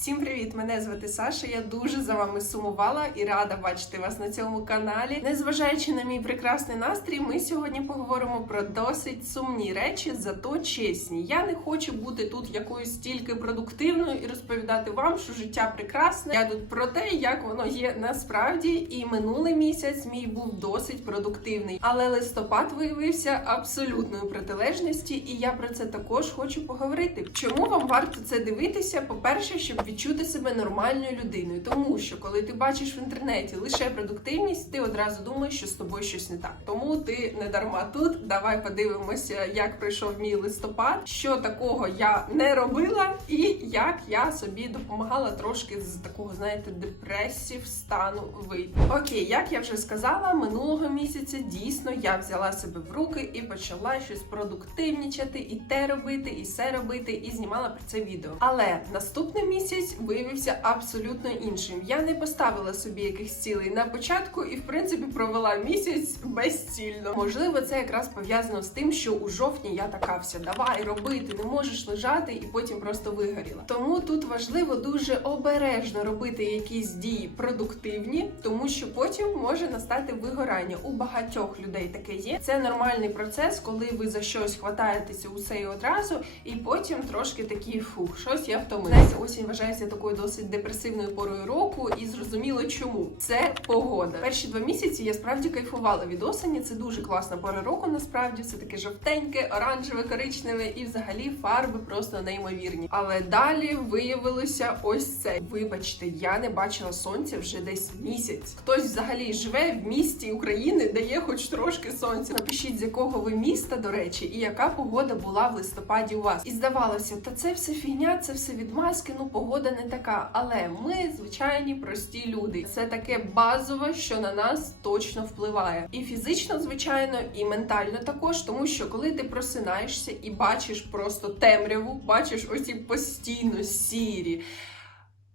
Всім привіт! Мене звати Саша. Я дуже за вами сумувала і рада бачити вас на цьому каналі. Незважаючи на мій прекрасний настрій, ми сьогодні поговоримо про досить сумні речі, зато чесні. Я не хочу бути тут якоюсь тільки продуктивною і розповідати вам, що життя прекрасне. Я тут про те, як воно є насправді. І минулий місяць мій був досить продуктивний, але листопад виявився абсолютною протилежності, і я про це також хочу поговорити. Чому вам варто це дивитися? По-перше, щоб відчути себе нормальною людиною, тому що коли ти бачиш в інтернеті лише продуктивність, ти одразу думаєш, що з тобою щось не так. Тому ти не дарма тут. Давай подивимося, як пройшов мій листопад, що такого я не робила, і як я собі допомагала трошки з такого, знаєте, депресів стану вийти. Окей, як я вже сказала, минулого місяця дійсно я взяла себе в руки і почала щось продуктивнічати, і те робити, і все робити, і знімала про це відео. Але наступний місяць виявився абсолютно іншим. Я не поставила собі якихось цілей на початку і, в принципі, провела місяць безцільно. Можливо, це якраз пов'язано з тим, що у жовтні я така вся давай роби, ти не можеш лежати і потім просто вигоріла. Тому тут важливо дуже обережно робити якісь дії продуктивні, тому що потім може настати вигорання. У багатьох людей таке є. Це нормальний процес, коли ви за щось хватаєтеся усе і одразу, і потім трошки такі фух, щось я втомилася. Осінь вважається такою досить депресивною порою року, і зрозуміло чому це погода. Перші два місяці я справді кайфувала від осені. Це дуже класна пора року. Насправді все таке жовтеньке, оранжеве, коричневе, і взагалі фарби просто неймовірні. Але далі виявилося ось це. Вибачте, я не бачила сонця вже десь місяць. Хтось взагалі живе в місті України, де є хоч трошки сонця. Напишіть, з якого ви міста, до речі, і яка погода була в листопаді у вас. І здавалося, та це все фігня, це все відмазки. Ну погода не така. Але ми звичайні прості люди. Це таке базове, що на нас точно впливає. І фізично, звичайно, і ментально також, тому що коли ти просинаєшся і бачиш просто темряву, бачиш оці постійно сірі.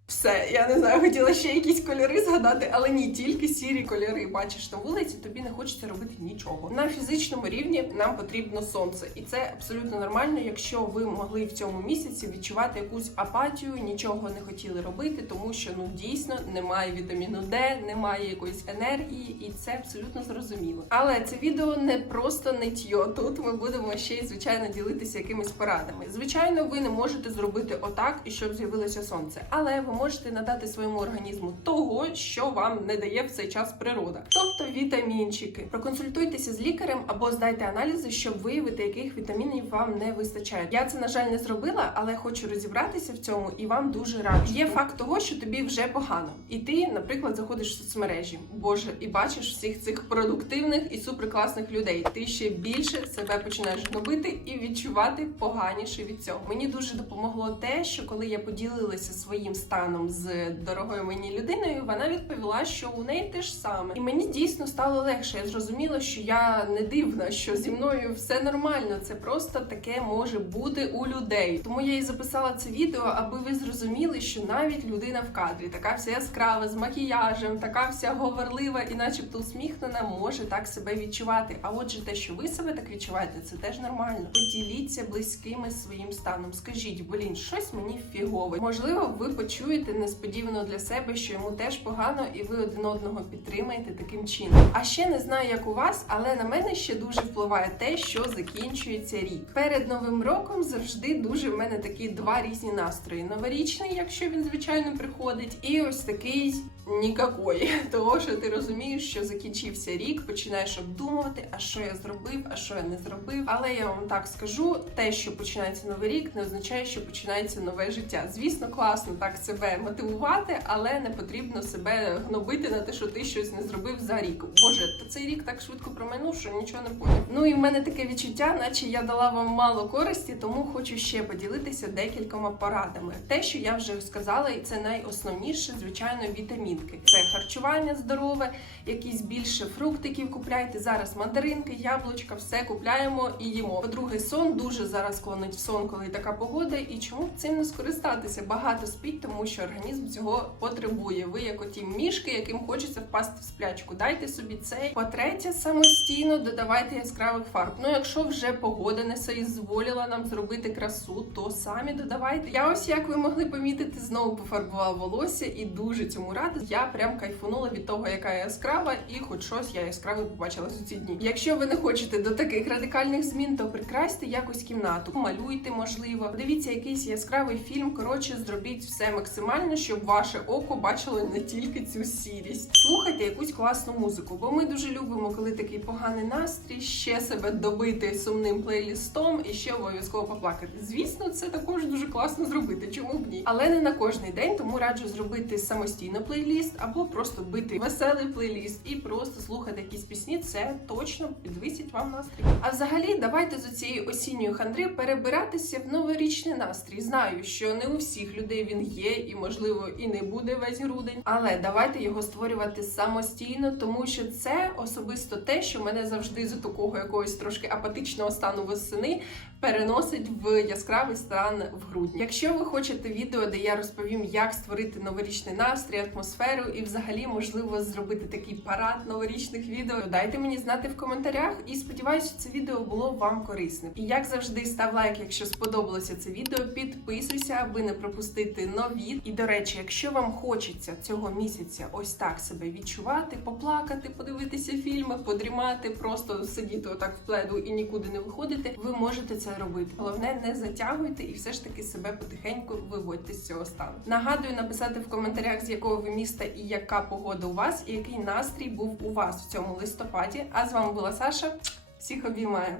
Все, я не знаю, хотіла ще якісь кольори згадати, але ні, тільки сірі кольори бачиш на вулиці, тобі не хочеться робити нічого. На фізичному рівні нам потрібно сонце, і це абсолютно нормально, якщо ви могли в цьому місяці відчувати якусь апатію, нічого не хотіли робити, тому що ну дійсно немає вітаміну Д, немає якоїсь енергії, і це абсолютно зрозуміло. Але це відео не просто нитьо. Тут ми будемо ще й звичайно ділитися якимись порадами. Звичайно, ви не можете зробити отак, і щоб з'явилося сонце, але ви можете надати своєму організму того, що вам не дає в цей час природа, тобто вітамінчики. Проконсультуйтеся з лікарем або здайте аналізи, щоб виявити, яких вітамінів вам не вистачає. Я це на жаль не зробила, але хочу розібратися в цьому і вам дуже раджу. Є факт того, що тобі вже погано, і ти, наприклад, заходиш в соцмережі, боже, і бачиш всіх цих продуктивних і суперкласних людей. Ти ще більше себе починаєш гнобити і відчувати поганіше від цього. Мені дуже допомогло те, що коли я поділилася своїм станом з дорогою мені людиною, вона відповіла, що у неї те ж саме, і мені дійсно стало легше. Я зрозуміла, що я не дивна, що зі мною все нормально. Це просто таке може бути у людей. Тому я і записала це відео, аби ви зрозуміли, що навіть людина в кадрі, така вся яскрава з макіяжем, така вся говорлива і, начебто, усміхнена, може так себе відчувати. А отже, те, що ви себе так відчуваєте, це теж нормально. Поділіться близькими своїм станом. Скажіть, блін, щось мені фігове. Можливо, ви почуєте несподівано для себе, що йому теж погано, і ви один одного підтримаєте таким чином. А ще не знаю, як у вас, але на мене ще дуже впливає те, що закінчується рік. Перед новим роком завжди дуже в мене такі два різні настрої: новорічний, якщо він звичайно приходить, і ось такий. Нікакої, того що ти розумієш, що закінчився рік, починаєш обдумувати, а що я зробив, а що я не зробив. Але я вам так скажу: те, що починається новий рік, не означає, що починається нове життя. Звісно, класно так себе мотивувати, але не потрібно себе гнобити на те, що ти щось не зробив за рік. Боже, та цей рік так швидко проминув, що нічого не поняв. Ну і в мене таке відчуття, наче я дала вам мало користі, тому хочу ще поділитися декількома порадами. Те, що я вже сказала, і це найосновніше, звичайно, вітамінки. Це харчування здорове, якісь більше фруктиків купляйте. Зараз мандаринки, яблучка, все купляємо і їмо. По-друге, сон дуже зараз клонить в сон, коли така погода. І чому б цим не скористатися? Багато спіть, тому що. Що організм цього потребує. Ви як оті мішки, яким хочеться впасти в сплячку. Дайте собі цей. По-третє, самостійно додавайте яскравих фарб. Ну, якщо вже погода не соізволіла нам зробити красу, то самі додавайте. Я ось як ви могли помітити, знову пофарбувала волосся і дуже цьому рада. Я прям кайфанула від того, яка я яскрава, і хоч щось я яскраве побачила за ці дні. Якщо ви не хочете до таких радикальних змін, то прикрасьте якось кімнату, малюйте, можливо. Дивіться якийсь яскравий фільм. Коротше, зробіть все максимально, щоб ваше око бачило не тільки цю сірість. Слухайте якусь класну музику, бо ми дуже любимо, коли такий поганий настрій, ще себе добити сумним плейлістом і ще обов'язково поплакати. Звісно, це також дуже класно зробити. Чому б ні? Але не на кожний день, тому раджу зробити самостійно плейліст або просто бити веселий плейліст і просто слухати якісь пісні. Це точно підвисить вам настрій. А взагалі, давайте з цієї осінньої хандри перебиратися в новорічний настрій. Знаю, що не у всіх людей він є, і можливо і не буде весь грудень. Але давайте його створювати самостійно, тому що це особисто те, що мене завжди з такого якогось трошки апатичного стану восени переносить в яскравий стан в грудні. Якщо ви хочете відео, де я розповім, як створити новорічний настрій, атмосферу і взагалі можливо зробити такий парад новорічних відео, дайте мені знати в коментарях. І сподіваюся, що це відео було вам корисним. І як завжди, став лайк, якщо сподобалося це відео. Підписуйся, аби не пропустити нові. І до речі, якщо вам хочеться цього місяця ось так себе відчувати, поплакати, подивитися фільми, подрімати, просто сидіти отак в пледу і нікуди не виходити, ви можете це робити. Головне, не затягуйте і все ж таки себе потихеньку виводьте з цього стану. Нагадую написати в коментарях, з якого ви міста і яка погода у вас, і який настрій був у вас в цьому листопаді. А з вами була Саша. Всіх обіймаю.